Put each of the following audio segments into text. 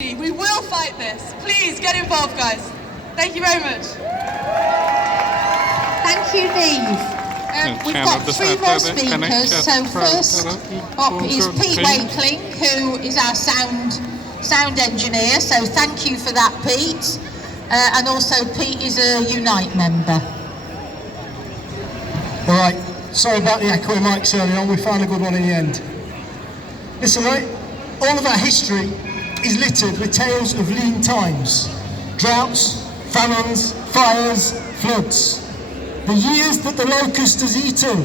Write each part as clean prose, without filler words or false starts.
We will fight this. Please get involved, guys. Thank you very much. Thank you, Neve. We've got 3 more speakers. So first up is Pete Wakeling, who is our sound engineer. So thank you for that, Pete. And also Pete is a Unite member. All right. Sorry about the echoing mics earlier on. We found a good one in the end. Listen, right? All of our history is littered with tales of lean times, droughts, famines, fires, floods. The years that the locust has eaten.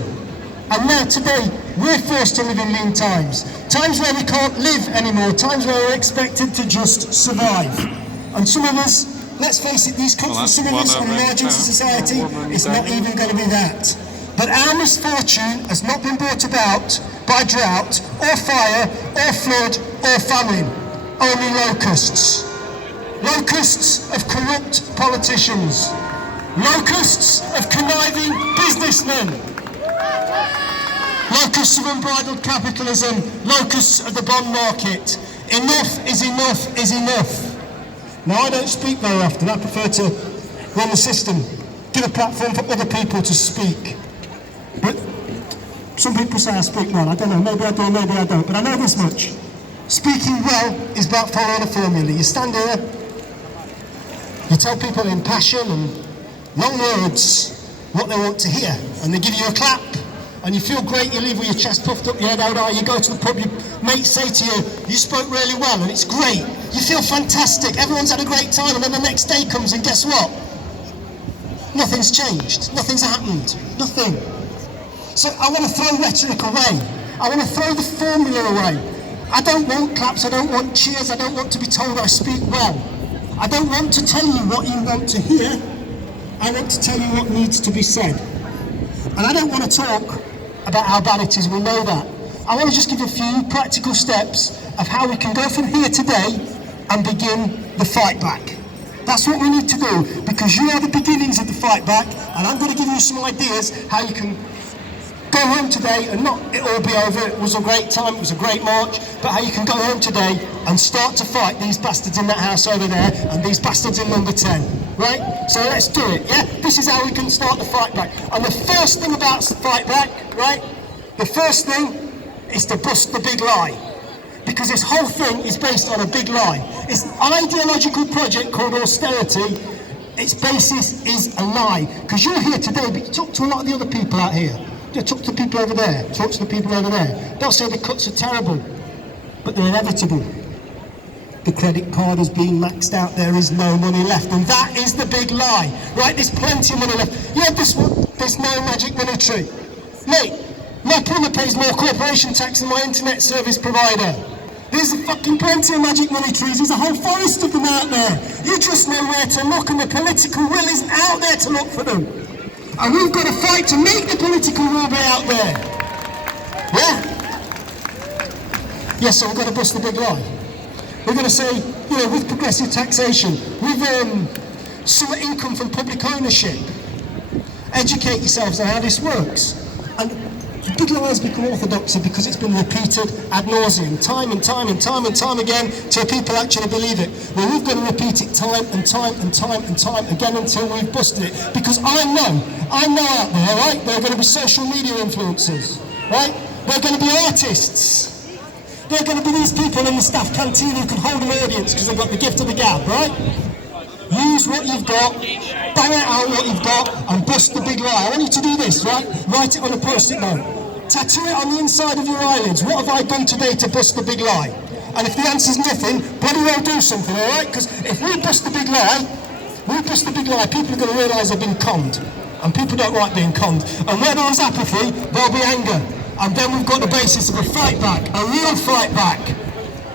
And now today, we're forced to live in lean times. Times where we can't live anymore, times where we're expected to just survive. And some of us, let's face it, these cuts for some of us on the margins of society, it's not even going to be that. But our misfortune has not been brought about by drought, or fire, or flood, or famine. Only locusts. Locusts of corrupt politicians. Locusts of conniving businessmen. Locusts of unbridled capitalism. Locusts of the bond market. Enough is enough is enough. Now, I don't speak very often. I prefer to run the system, give a platform for other people to speak. But some people say I speak well. I don't know. Maybe I do, maybe I don't. But I know this much. Speaking well is about following a formula. You stand here, you tell people in passion and long words what they want to hear, and they give you a clap, and you feel great. You leave with your chest puffed up, your head out high. You go to the pub, your mates say to you, you spoke really well, and it's great. You feel fantastic. Everyone's had a great time, and then the next day comes, and guess what? Nothing's changed. Nothing's happened. Nothing. So I want to throw rhetoric away. I want to throw the formula away. I don't want claps, I don't want cheers, I don't want to be told I speak well. I don't want to tell you what you want to hear, I want to tell you what needs to be said. And I don't want to talk about how bad it is, we know that. I want to just give a few practical steps of how we can go from here today and begin the fight back. That's what we need to do, because you are the beginnings of the fight back, and I'm going to give you some ideas how you can go home today and not it all be over. It was a great time, it was a great march, but how you can go home today and start to fight these bastards in that house over there and these bastards in number 10, right? So let's do it, yeah? This is how we can start the fight back. And the first thing about the fight back, right? The first thing is to bust the big lie. Because this whole thing is based on a big lie. It's an ideological project called austerity. Its basis is a lie. Because you're here today, but you talk to a lot of the other people out here. Talk to the people over there, talk to the people over there. They'll say the cuts are terrible, but they're inevitable. The credit card has been maxed out, there is no money left, and that is the big lie, right? There's plenty of money left. You have this one, there's no magic money tree. Mate, my plumber pays more corporation tax than my internet service provider. There's fucking plenty of magic money trees, there's a whole forest of them out there. You just know where to look, and the political will isn't out there to look for them. And we've got to fight to make the political will be out there. Yeah? Yes, so we've got to bust the big lie. We're going to say, you know, with progressive taxation, with some income from public ownership, educate yourselves on how this works. And the big lie has become orthodoxy because it's been repeated ad nauseum, time and time and time and time again, till people actually believe it. Well, we've got to repeat it time and time and time and time again until we've busted it. Because I know out there, right, there are going to be social media influencers, right? There are going to be artists. There are going to be these people in the staff canteen who can hold an audience because they've got the gift of the gab, right? Use what you've got, bang out what you've got, and bust the big lie. I want you to do this, right? Write it on a post-it note. Tattoo it on the inside of your eyelids. What have I done today to bust the big lie? And if the answer's nothing, bloody well do something, all right? Because if we bust the big lie, people are going to realise they've been conned. And people don't like being conned. And where there is apathy, there'll be anger. And then we've got the basis of a fight back, a real fight back.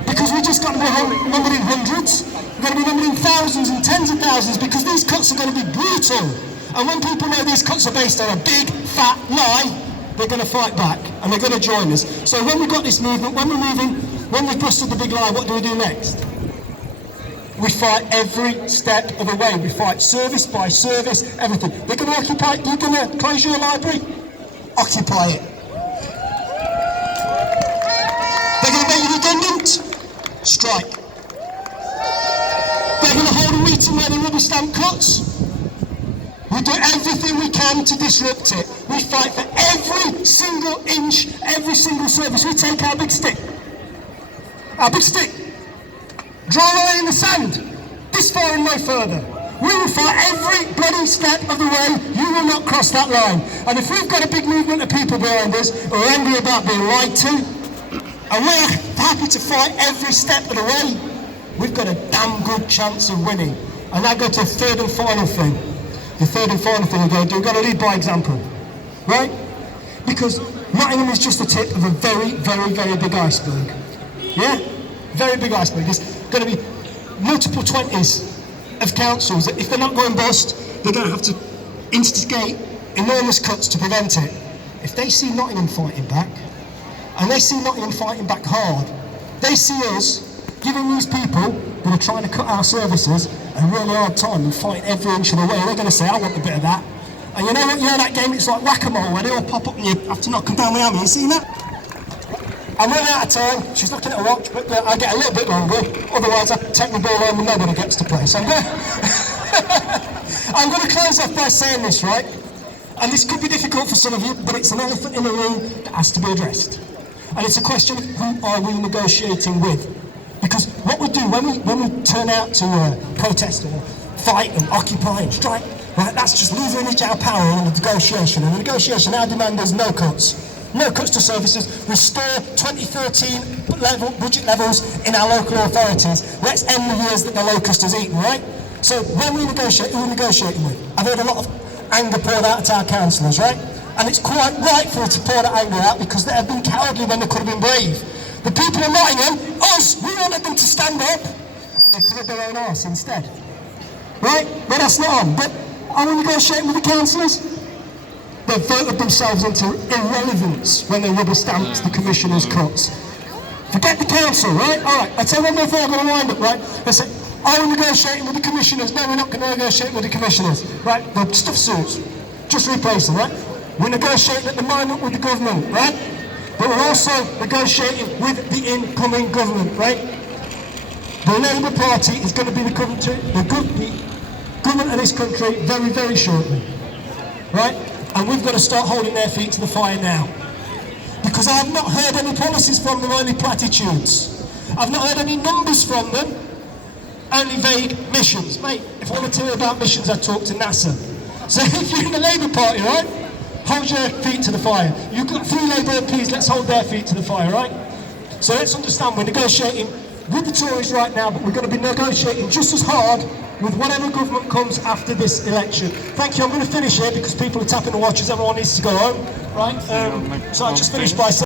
Because we just got to be numbered in hundreds. We're going to be numbered in thousands and tens of thousands, because these cuts are going to be brutal. And when people know these cuts are based on a big, fat lie, they're going to fight back, and they're going to join us. So when we've got this movement, when we're moving, when we've busted the big lie, what do we do next? We fight every step of the way. We fight service by service, everything. They're going to occupy, you're going to close your library? Occupy it. They're going to make you redundant? Strike. hitting where the rubber stamp cuts. We do everything we can to disrupt it. We fight for every single inch, every single service. We take our big stick, draw a line in the sand, this far and no further. We will fight every bloody step of the way. You will not cross that line. And if we've got a big movement of people behind us who are angry about being lied to, and we're happy to fight every step of the way, we've got a damn good chance of winning. And I go to the third and final thing. The third and final thing we're going to do, we've got to lead by example, right? Because Nottingham is just the tip of a very, very, very big iceberg. Yeah? Very big iceberg. There's going to be multiple 20s of councils that if they're not going bust, they're going to have to instigate enormous cuts to prevent it. If they see Nottingham fighting back, and they see Nottingham fighting back hard, they see us giving these people that are trying to cut our services a really hard time and fighting every inch of the way. They're going to say, I want a bit of that. And you know what? You know that game, it's like whack-a-mole where they all pop up and you have to knock them down with hammer. You seen that? I'm running out of time. She's looking at her watch, but I get a little bit longer. Otherwise, I take the ball home and nobody gets to play. So I'm going to close off by saying this, right? And this could be difficult for some of you, but it's an elephant in the room that has to be addressed. And it's a question of who are we negotiating with? Because what we do when we turn out to protest or fight and occupy and strike, right, that's just leverage our power in the negotiation. And the negotiation, our demand is no cuts. No cuts to services, restore 2013 budget levels in our local authorities. Let's end the years that the locust has eaten, right? So when we negotiate, who are we negotiating with? I've heard a lot of anger poured out at our councillors, right? And it's quite rightful to pour that anger out because they have been cowardly when they could have been brave. The people of Nottingham, us, we wanted them to stand up and they covered their own arse instead. Right? But that's not on. But are we negotiating with the councillors? They've voted themselves into irrelevance when they rubber stamped the commissioner's cuts. Forget the council, right? Alright, I'll tell you one more thing I'm going to wind up, right? They say, are we negotiating with the commissioners? No, we're not going to negotiate with the commissioners. Right? The stuff suits. Just replace them, right? We're negotiating at the moment with the government, right? But we're also negotiating with the incoming government, right? The Labour Party is going to be the government of this country very, very shortly, right? And we've got to start holding their feet to the fire now. Because I have not heard any policies from them, only platitudes. I've not heard any numbers from them, only vague missions. Mate, if I want to tell you about missions, I talk to NASA. So if you're in the Labour Party, right, hold your feet to the fire. You've got 3 Labour MPs, let's hold their feet to the fire, right? So let's understand, we're negotiating with the Tories right now, but we're going to be negotiating just as hard with whatever government comes after this election. Thank you, I'm going to finish here because people are tapping the watches, everyone needs to go home, right? So I just finished by saying